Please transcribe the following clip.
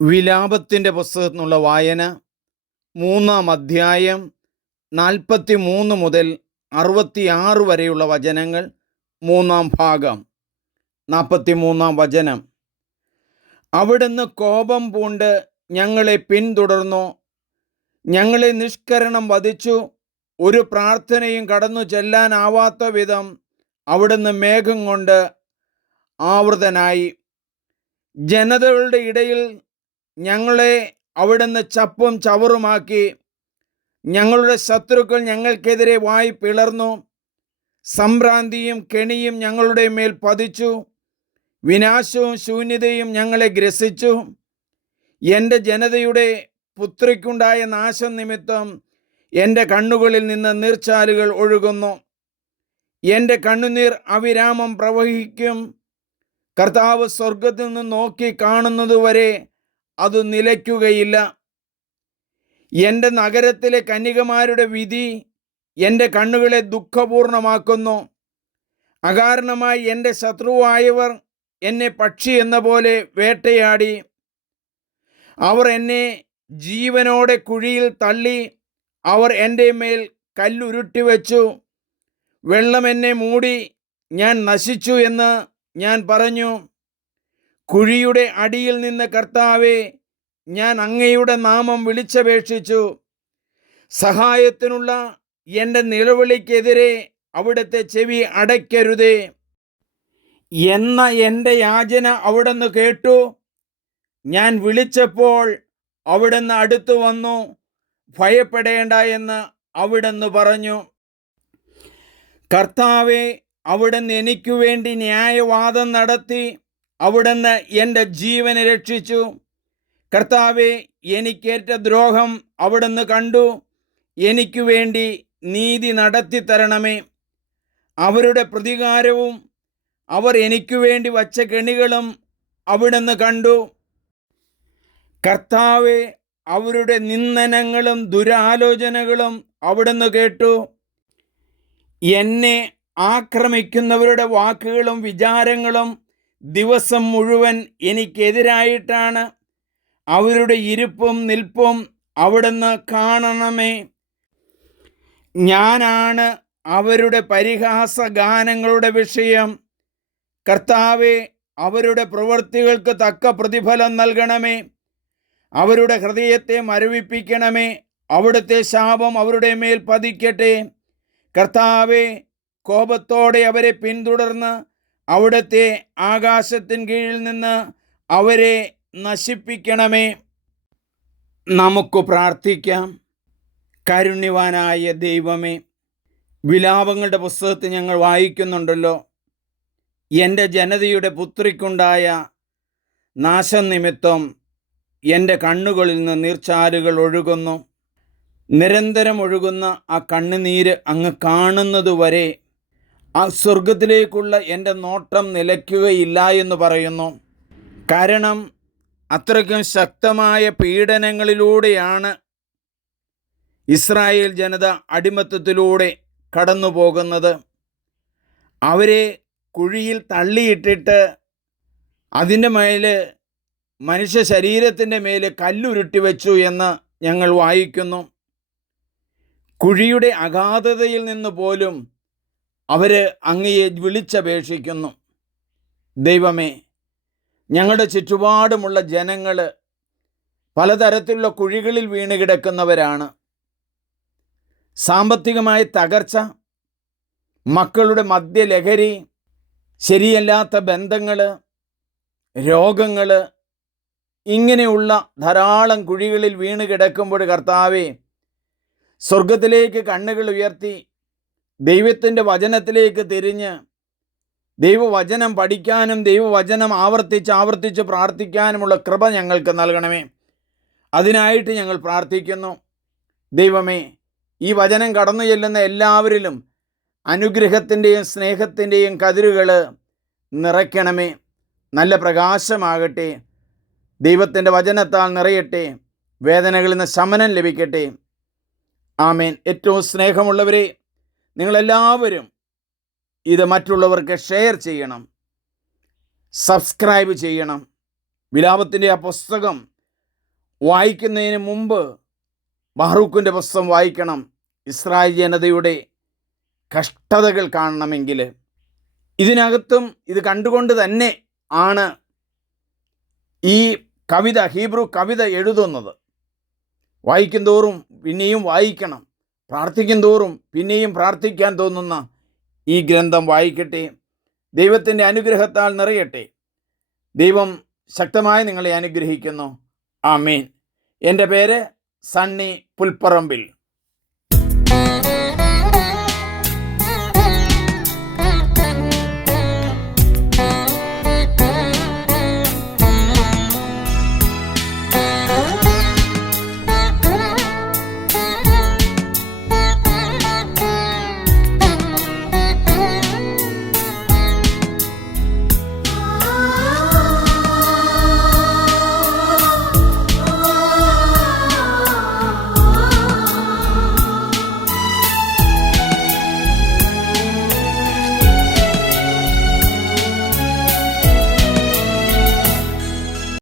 വിലാപത്തിൻ്റെ പുസ്തകത്തിൽ നിന്നുള്ള വായന 3-ാം അധ്യായം 43 മുതൽ 66 വരെയുള്ള വചനങ്ങൾ. 3-ാം ഭാഗം 43-ാം വചനം. അവിടുന്ന് കോപം പൂണ്ട് ഞങ്ങളെ പിന്തുടർന്നു, ഞങ്ങളെ നിഷ്കരണം വധിച്ചു. ഒരു പ്രാർത്ഥനയും കടന്നു ചെല്ലാനാവാത്ത വിധം അവിടുന്ന് മേഘം കൊണ്ട് ആവൃതനായി. ജനതകളുടെ ഇടയിൽ ഞങ്ങളെ അവിടുന്ന് ചപ്പും ചവറുമാക്കി. ഞങ്ങളുടെ ശത്രുക്കൾ ഞങ്ങൾക്കെതിരെ വായി പിളർന്നു. സംഭ്രാന്തിയും കെണിയും ഞങ്ങളുടെ മേൽ പതിച്ചു. വിനാശവും ശൂന്യതയും ഞങ്ങളെ ഗ്രസിച്ചു. എൻ്റെ ജനതയുടെ പുത്രിക്കുണ്ടായ നാശം നിമിത്തം എൻ്റെ കണ്ണുകളിൽ നിന്ന് നീർച്ചാലുകൾ ഒഴുകുന്നു. എൻ്റെ കണ്ണുനീർ അവിരാമം പ്രവഹിക്കും. കർത്താവ് സ്വർഗത്തിൽ നിന്ന് നോക്കി കാണുന്നതുവരെ അത് നിലയ്ക്കുകയില്ല. എൻ്റെ നഗരത്തിലെ കന്യകമാരുടെ വിധി എൻ്റെ കണ്ണുകളെ ദുഃഖപൂർണമാക്കുന്നു. അകാരണമായി എൻ്റെ ശത്രുവായവർ എന്നെ പക്ഷി എന്ന പോലെ വേട്ടയാടി. അവർ എന്നെ ജീവനോടെ കുഴിയിൽ തള്ളി. അവർ എൻ്റെ മേൽ കല്ലുരുട്ടി വെച്ചു. വെള്ളം എന്നെ മൂടി, ഞാൻ നശിച്ചു എന്ന് ഞാൻ പറഞ്ഞു. കുഴിയുടെ അടിയിൽ നിന്ന് കർത്താവേ, ഞാൻ അങ്ങയുടെ നാമം വിളിച്ചപേക്ഷിച്ചു. സഹായത്തിനുള്ള എൻ്റെ നിലവിളിക്കെതിരെ അവിടുത്തെ ചെവി അടയ്ക്കരുതേ എന്ന എൻ്റെ യാചന അവിടുന്ന് കേട്ടു. ഞാൻ വിളിച്ചപ്പോൾ അവിടുന്ന് അടുത്തു വന്നു. ഭയപ്പെടേണ്ട എന്ന് അവിടുന്ന് പറഞ്ഞു. കർത്താവേ, അവിടുന്ന് എനിക്കു വേണ്ടി ന്യായവാദം നടത്തി. അവിടുന്ന് എൻ്റെ ജീവനെ രക്ഷിച്ചു. കർത്താവേ, എനിക്കേറ്റ ദ്രോഹം അവിടുന്ന് കണ്ടു. എനിക്കു വേണ്ടി നീതി നടത്തി തരണമേ. അവരുടെ പ്രതികാരവും അവർ എനിക്കു വേണ്ടി വച്ച കെണികളും അവിടുന്ന് കണ്ടു. കർത്താവേ, അവരുടെ നിന്ദനങ്ങളും ദുരാലോചനകളും അവിടുന്ന് കേട്ടു. എന്നെ ആക്രമിക്കുന്നവരുടെ വാക്കുകളും വിചാരങ്ങളും ദിവസം മുഴുവൻ എനിക്കെതിരായിട്ടാണ്. അവരുടെ ഇരിപ്പും നിൽപ്പും അവിടുന്ന് കാണണമേ. ഞാനാണ് അവരുടെ പരിഹാസഗാനങ്ങളുടെ വിഷയം. കർത്താവേ, അവരുടെ പ്രവൃത്തികൾക്ക് തക്ക പ്രതിഫലം നൽകണമേ. അവരുടെ ഹൃദയത്തെ മരവിപ്പിക്കണമേ. അവിടുത്തെ ശാപം അവരുടെ മേൽ പതിക്കട്ടെ. കർത്താവേ, കോപത്തോടെ അവരെ പിന്തുടർന്ന് അവിടുത്തെ ആകാശത്തിൻ കീഴിൽ നിന്ന് അവരെ നശിപ്പിക്കണമേ. നമുക്ക് പ്രാർത്ഥിക്കാം. കാരുണ്യവാനായ ദൈവമേ, വിലാപങ്ങളുടെ പുസ്തകത്തിൽ ഞങ്ങൾ വായിക്കുന്നുണ്ടല്ലോ, എൻ്റെ ജനതയുടെ പുത്രിക്കുണ്ടായ നാശം നിമിത്തം എൻ്റെ കണ്ണുകളിൽ നിന്ന് നീർച്ചാലുകൾ ഒഴുകുന്നു. നിരന്തരം ഒഴുകുന്ന ആ കണ്ണുനീര് അങ്ങ് കാണുന്നതുവരെ ആ സ്വർഗത്തിലേക്കുള്ള എൻ്റെ നോട്ടം നിലയ്ക്കുകയില്ല എന്ന് പറയുന്നു. കാരണം അത്രയ്ക്കും ശക്തമായ പീഡനങ്ങളിലൂടെയാണ് ഇസ്രായേൽ ജനത അടിമത്തത്തിലൂടെ കടന്നു പോകുന്നത്. അവരെ കുഴിയിൽ തള്ളിയിട്ടിട്ട് അതിൻ്റെ മേൽ മനുഷ്യ ശരീരത്തിൻ്റെ മേൽ കല്ലുരുട്ടി വെച്ചു എന്ന് ഞങ്ങൾ വായിക്കുന്നു. കുഴിയുടെ അഗാധതയിൽ നിന്ന് പോലും അവർ അങ്ങയെ വിളിച്ചപേക്ഷിക്കുന്നു. ദൈവമേ, ഞങ്ങളുടെ ചുറ്റുപാടുമുള്ള ജനങ്ങൾ പലതരത്തിലുള്ള കുഴികളിൽ വീണ് കിടക്കുന്നവരാണ്. സാമ്പത്തികമായ തകർച്ച, മക്കളുടെ മദ്യലഹരി, ശരിയല്ലാത്ത ബന്ധങ്ങൾ, രോഗങ്ങൾ, ഇങ്ങനെയുള്ള ധാരാളം കുഴികളിൽ വീണ് കിടക്കുമ്പോൾ കർത്താവേ, സ്വർഗത്തിലേക്ക് കണ്ണുകൾ ഉയർത്തി ദൈവത്തിൻ്റെ വചനത്തിലേക്ക് തിരിഞ്ഞ് ദൈവവചനം പഠിക്കാനും ദൈവവചനം ആവർത്തിച്ച് പ്രാർത്ഥിക്കാനുമുള്ള കൃപ ഞങ്ങൾക്ക് നൽകണമേ. അതിനായിട്ട് ഞങ്ങൾ പ്രാർത്ഥിക്കുന്നു. ദൈവമേ, ഈ വചനം കടന്നു ചെല്ലുന്ന എല്ലാവരിലും അനുഗ്രഹത്തിൻ്റെയും സ്നേഹത്തിൻ്റെയും കതിരുകൾ നിറയ്ക്കണമേ. നല്ല പ്രകാശമാകട്ടെ. ദൈവത്തിൻ്റെ വചനത്താൽ നിറയട്ടെ. വേദനകളിൽ നിന്ന് ശമനം ലഭിക്കട്ടെ. ആമേൻ. ഏറ്റവും സ്നേഹമുള്ളവരെ, നിങ്ങളെല്ലാവരും ഇത് മറ്റുള്ളവർക്ക് ഷെയർ ചെയ്യണം, സബ്സ്ക്രൈബ് ചെയ്യണം. വിലാപത്തിൻ്റെ ആ പുസ്തകം വായിക്കുന്നതിന് മുമ്പ് ബറൂക്കിൻ്റെ പുസ്തകം വായിക്കണം. ഇസ്രായേൽ ജനതയുടെ കഷ്ടതകൾ കാണണമെങ്കിൽ ഇതിനകത്തും ഇത് കണ്ടുകൊണ്ട് തന്നെ ആണ് ഈ കവിത, ഹീബ്രു കവിത എഴുതുന്നത്. വായിക്കും തോറും പിന്നെയും വായിക്കണം, പ്രാർത്ഥിക്കും തോറും പിന്നെയും പ്രാർത്ഥിക്കാൻ തോന്നുന്ന ഈ ഗ്രന്ഥം വായിക്കട്ടെ. ദൈവത്തിൻ്റെ അനുഗ്രഹത്താൽ നിറയട്ടെ. ദൈവം ശക്തമായി നിങ്ങളെ അനുഗ്രഹിക്കുന്നു. ആമേൻ. എൻ്റെ പേര് സണ്ണി പുൽപ്പറമ്പിൽ.